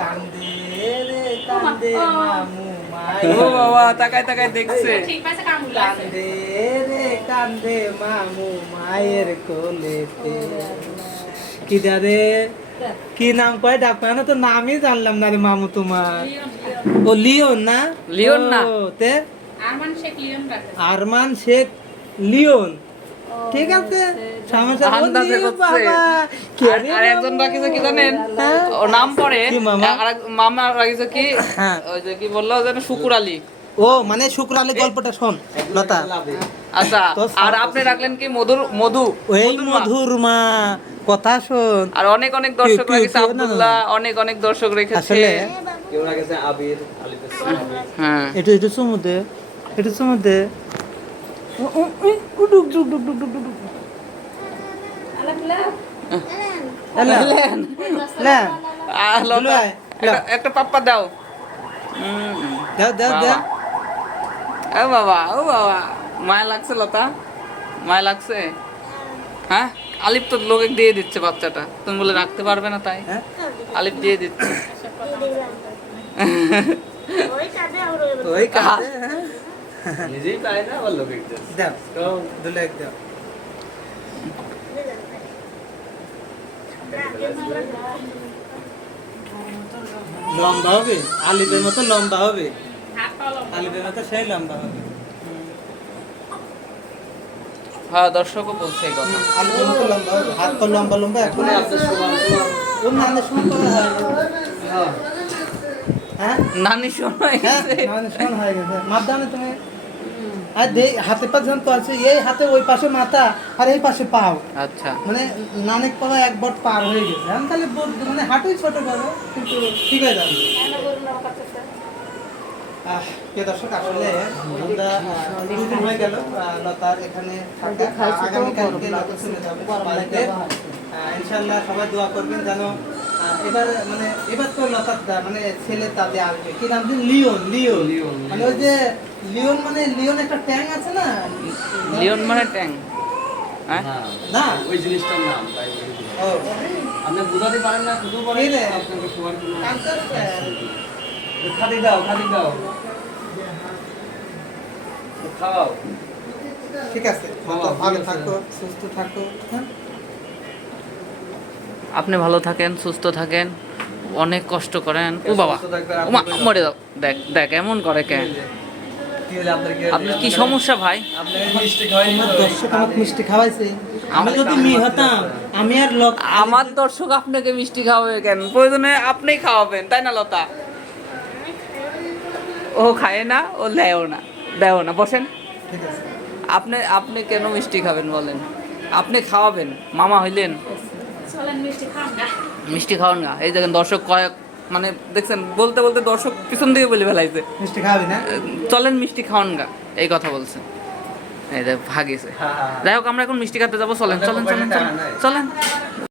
কান্দে রে কান্দে মামু মাই ও বাবা তাকায় তাকায় দেখছে। ঠিক পাইছে কামুল কান্দে রে কান্দে মামু মায়ের কোলেতে। কি নাম কয়? ডাক পায় না তো নামই জানলাম না রে মামু তোমার। ও লিওন না? লিওন না। তে? আরমান শেখ রাখে আরমান শেখ লিওন। ঠিক আছে? সমস্যা ও আন্দাজে লিও করছে। বাবা, কে আর- একজন রাখিছে কি জানেন? নাম পড়ে। মামা? আর এক- মামা রাখিছে কি। ওই যে কি বলল যেন শুকুর আলী। ও মানে শুক্রালি গল্পটা শোন লতা। আচ্ছা আর আপনি রাখলেন কি মধুর মধু? ওই মধুর মা। কথা শোন। আর অনেক অনেক দর্শক রেখেছে। আব্দুল্লাহ অনেক অনেক দর্শক রেখেছে। আসলে কেউ রাখেছে আবির হ্যাঁ। একটু একটু চুমু দে একটু ডুক, ডুক, ডুক, ডুক, ডুক। একটা- পাপ্পা দাও দাও দাও দাও ও বাবা ও বাবা মায়া লাগছে লতা মায়া লাগছে হ্যাঁ আলিপ তো লোকে দিয়ে দিচ্ছে বাচ্চাটা তুমি বলে রাখতে পারবে না তাই হ্যাঁ? আলিপ দিয়ে দিচ্ছে ওই কাঁদে, হ্যাঁ? নিজেই পায় না আবার লোকে দাও তো দুলে দাও। লম্বা হবে? আলিপের মতো লম্বা হবে? আলিপের মতো সেই লম্বা হবে। হ্যাঁ দর্শকও বলছে এই কথা। আলিপের মতো লম্বা হবে। হাত তো লম্বা লম্বা এখন মানে আপনার সমান সমান হয়। হ্যাঁ। হ্যাঁ? নানি সময় হ্যাঁ? নানের সময় হয়ে গেছে। মাপদানে তুমি? আর দে হাতে পা যখন তো আছে এই হাতে ওই পাশে মাথা আর এই পাশে পাও। আচ্ছা। মানে নানেক পাওয়া এক বট পার হয়ে গেছে। আমি তাহলে মানে হাঁটুই ছোট করো কিন্তু ঠিক হয়ে যাবে। আহ, প্রিয় দর্শক আসলে দুদিন হয়ে গেল লতার এখানে আগামীকালকে লতা চলে যাবে ইনশাল্লাহ সবাই দোয়া করবেন যেন এবার মানে এবার তো মানে ছেলে তাদের আসবে। কি নাম দিন লিওন মানে ওই যে লিওন মানে লিওন একটা ট্যাং আছে না? লিওন মানে ট্যাং। হ্যাঁ। না ওই জিনিসটার নাম তাই বলে আপনি বুঝাতে পারেন না শুধু রে? আপনাকে সবার খাদি দাও খাদি দাও। খাওয়াও। ঠিক আছে ভালো থাকো সুস্থ থাকো হ্যাঁ? আপনি ভালো থাকেন সুস্থ থাকেন অনেক কষ্ট করেন। ও বাবা আপনি মরে দাও দেখ দেখ এমন করে কেন কি আপনার কি সমস্যা ভাই? মিষ্টি আমার দর্শক খাওয়াইছে। আমি যদি মেয়ে হতাম আমি আর আমার দর্শক আপনাকে মিষ্টি খাওয়াবে কেন? প্রয়োজনে আপনিই খাওয়াবেন তাই না লতা? ও খায় না ও দেয়ও না দেও না। বসেন। আপনি আপনি কেন মিষ্টি খাবেন বলেন? আপনি খাওয়াবেন মামা হইলেন। মিষ্টি খাওয়ান না। এই দেখেন দর্শক কয়েক মানে দেখছেন বলতে বলতে দর্শক পিছন দিকে বলে ফেলাইছে। মিষ্টি খাওয়াবি না? চলেন মিষ্টি খাওয়ান গা এই কথা বলছে। এই দেখ ভাগিছে। হ্যাঁ, হ্যাঁ। যাই হোক আমরা এখন মিষ্টি খাতে যাব। চলেন চলেন চলেন চলেন চলেন।